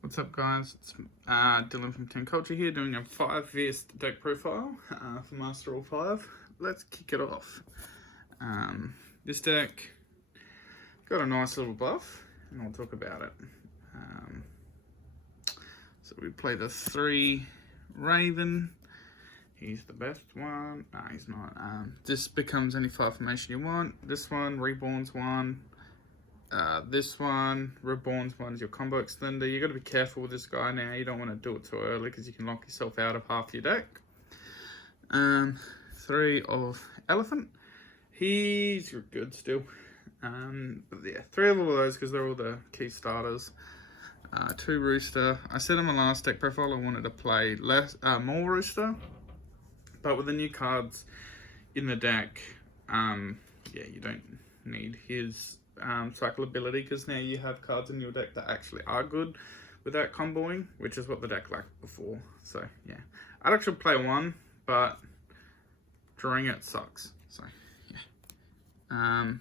What's up, guys? It's Dylan from Team Culture here, doing a Fire Fist deck profile for Master All 5. Let's kick it off. This deck got a nice little buff, and I'll talk about it. So we play the 3 Raven. He's the best one. No, he's not. This becomes any 5 formation you want. This one, Reborn's one. This one, Reborn's one, is your combo extender. You got to be careful with this guy now. You don't want to do it too early because you can lock yourself out of half your deck. 3 of Elephant. He's good still. But yeah, 3 of all those because they're all the key starters. 2 Rooster. I said on my last deck profile I wanted to play more Rooster, but with the new cards in the deck, yeah, you don't need his cycle ability because now you have cards in your deck that actually are good without comboing, which is what the deck lacked before. So yeah, I'd actually play 1, but drawing it sucks. So yeah,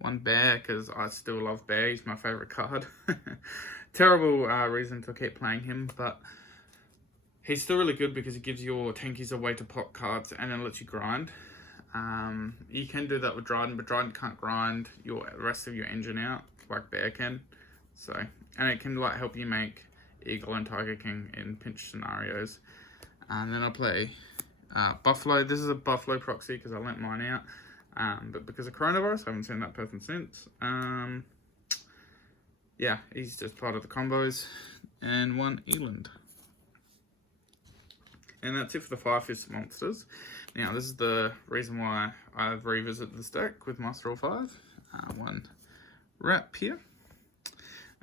1 Bear because I still love Bear. He's my favorite card. Terrible reason to keep playing him, but he's still really good because he gives your tankies a way to pop cards and then lets you grind. You can do that with Dryden, but Dryden can't grind the rest of your engine out like Bear can. So, and it can like help you make Eagle and Tiger King in pinch scenarios. And then I'll play Buffalo. This is a Buffalo proxy because I lent mine out. But because of coronavirus, I haven't seen that person since. Yeah, he's just part of the combos. And 1 Eland. And that's it for the Fire Fist monsters. Now, this is the reason why I've revisited this deck with Master All 5. 1 Rap here,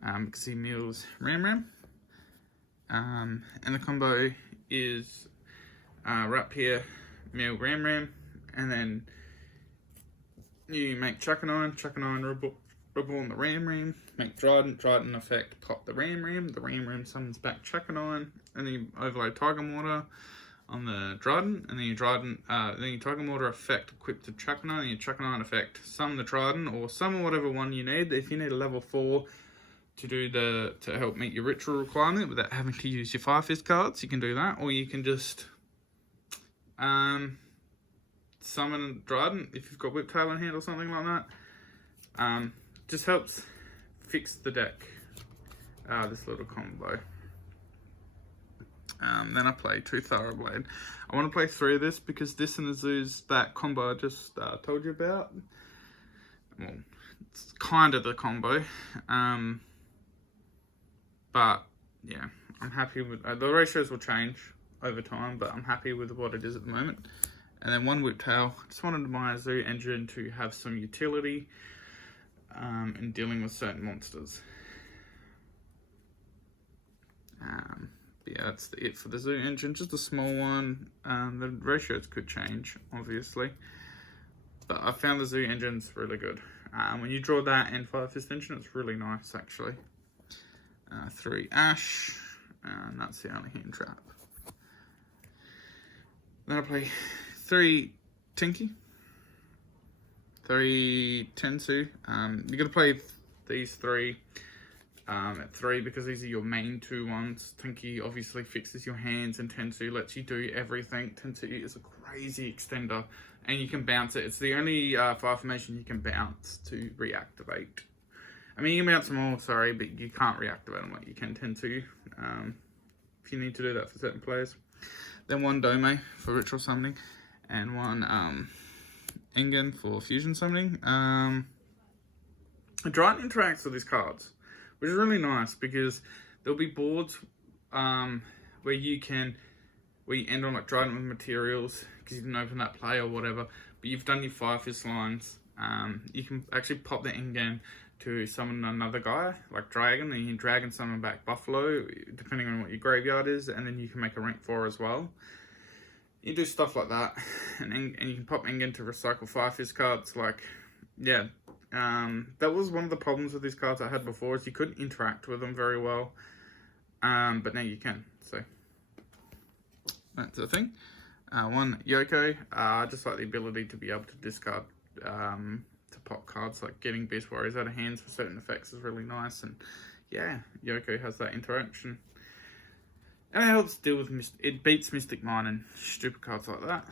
because he mills Ram. And the combo is Rap here, mill Ram, and then you make Chuckanine, Reborn the Ram, make Dryden effect, pop the Ram summons back Chuckanine, and then you overlay Tiger Mortar on the Dryden, and then you then you Tiger Mortar effect equipped to Chuckanine, and your Chuckanine effect summon the Dryden, or summon whatever one you need. If you need a level 4 to do to help meet your ritual requirement without having to use your Fire Fist cards, you can do that, or you can just summon Dryden if you've got Whiptail in hand or something like that. Just helps fix the deck, this little combo. Then I play 2 Thoroughblade. I want to play 3 of this because this and the Zoos, that combo I just told you about. Well, it's kind of the combo. But yeah, I'm happy with the ratios will change over time, but I'm happy with what it is at the moment. And then 1 Whiptail. I just wanted my Zoo engine to have some utility in dealing with certain monsters. Yeah, that's it for the Zoo engine. Just a small one. The ratios could change, obviously, but I found the Zoo engine's really good. When you draw that and Fire Fist engine, it's really nice actually. 3 Ash, and that's the only hand trap. Then I play 3 Tinky, 3 Tensu. You got to play these 3 at 3 because these are your main 2 ones. Tinky obviously fixes your hands, and Tensu lets you do everything. Tensu is a crazy extender, and you can bounce it. It's the only 5 formation you can bounce to reactivate. I mean, you can bounce them all, sorry, but you can't reactivate them like you can Tensu. If you need to do that for certain players. Then 1 Dome for ritual summoning, and 1 Engen for fusion summoning. Dryden interacts with these cards, which is really nice because there'll be boards where you end on like Dryden with materials because you didn't open that play or whatever, but you've done your Fire Fist lines. You can actually pop the Engen to summon another guy like Dragon, and you can Dragon summon back Buffalo depending on what your graveyard is, and then you can make a rank 4 as well. You do stuff like that, and you can pop Engen to recycle Fire Fist cards. Like, yeah, that was one of the problems with these cards I had before, is you couldn't interact with them very well, but now you can. So that's the thing. 1 Yoko. I just like the ability to be able to discard to pop cards, like getting Beast Warriors out of hands for certain effects is really nice, and yeah, Yoko has that interaction. And it helps deal with, it beats Mystic Mine and stupid cards like that.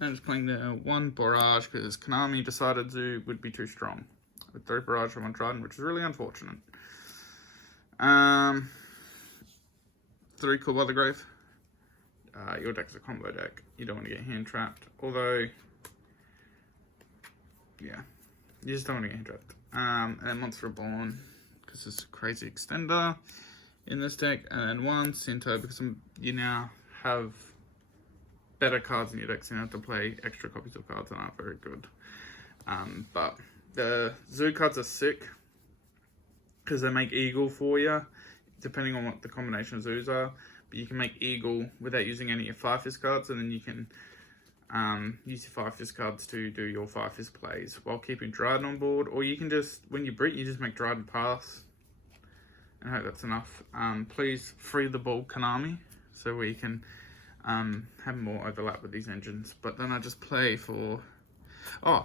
I'm just playing the 1 Barrage because Konami decided Zoo would be too strong. With 3 Barrage and 1 Trident, which is really unfortunate. 3 Call by the Grave. Your deck's a combo deck. You don't want to get hand trapped. Although, yeah, you just don't want to get hand trapped. And then Monster Reborn, because it's a crazy extender in this deck. And then 1 Cinto, because you now have better cards in your deck, so you don't have to play extra copies of cards that aren't very good. But the Zoo cards are sick, because they make Eagle for you, depending on what the combination of Zoos are. But you can make Eagle without using any of your Fire Fist cards, and then you can use your Fire Fist cards to do your Fire Fist plays while keeping Dryden on board. Or you can just, when you break, you just make Dryden pass. I hope that's enough. Please free the ball, Konami, so we can have more overlap with these engines. But then I just play for... I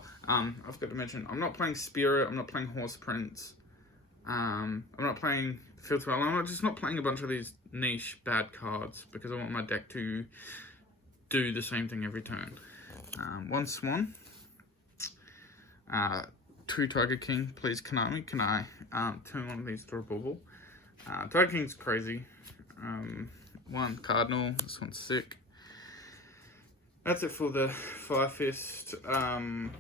forgot to mention, I'm not playing Spirit, I'm not playing Horse Prince, I'm not playing Field Spell, I'm just not playing a bunch of these niche bad cards because I want my deck to do the same thing every turn. 1 Swan, 2 Tiger King, please Konami, can I turn one of these to a bubble? Tiger King's crazy. 1 Cardinal, this one's sick. That's it for the Fire Fist. Then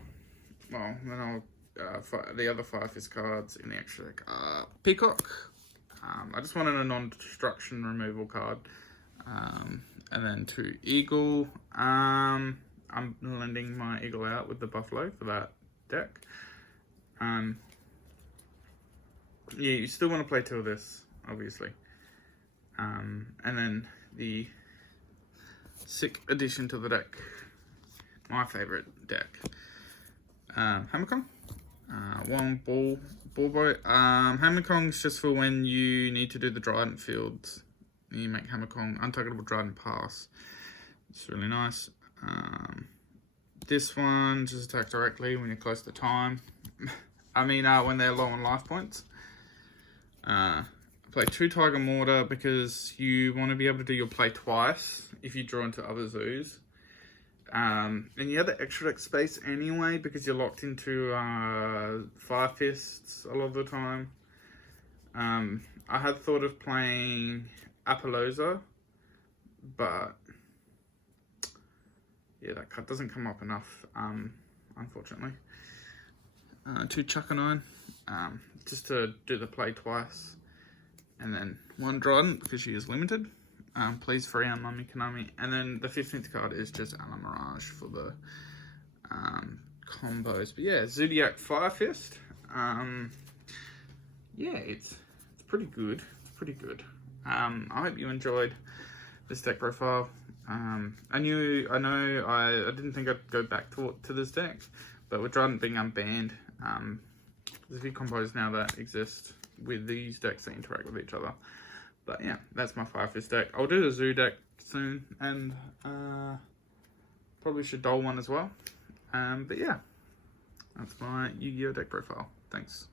I'll the other Fire Fist cards in the extra deck. Peacock. I just wanted a non-destruction removal card. And then 2 Eagle. I'm lending my Eagle out with the Buffalo for that deck. Yeah, you still want to play 2 of this, obviously. And then the sick addition to the deck, my favorite deck, Hammerkong, 1 Ball Boy. Hammerkong's just for when you need to do the Dryden fields. You make Hammerkong untargetable Dryden pass. It's really nice. This one just attacks directly when you're close to time. When they're low on life points. Play 2 Tiger Mortar because you want to be able to do your play twice if you draw into other zoos. And you have the extra deck space anyway because you're locked into Fire Fists a lot of the time. I had thought of playing Apollosa, but yeah, that card doesn't come up enough, unfortunately. 2 Chuckanine, just to do the play twice. And then 1 Dryden, because she is limited. Please free on Mummy Konami. And then the 15th card is just Ala Mirage for the combos. But yeah, Zoodiac Fire Fist. Yeah, it's pretty good. It's pretty good. I hope you enjoyed this deck profile. I know I didn't think I'd go back to this deck, but with Dryden being unbanned, there's a few combos now that exist with these decks that interact with each other. But yeah, that's my Fire Fist deck. I'll do the Zoo deck soon, and probably should Dole one as well. But yeah, that's my Yu-Gi-Oh deck profile. Thanks.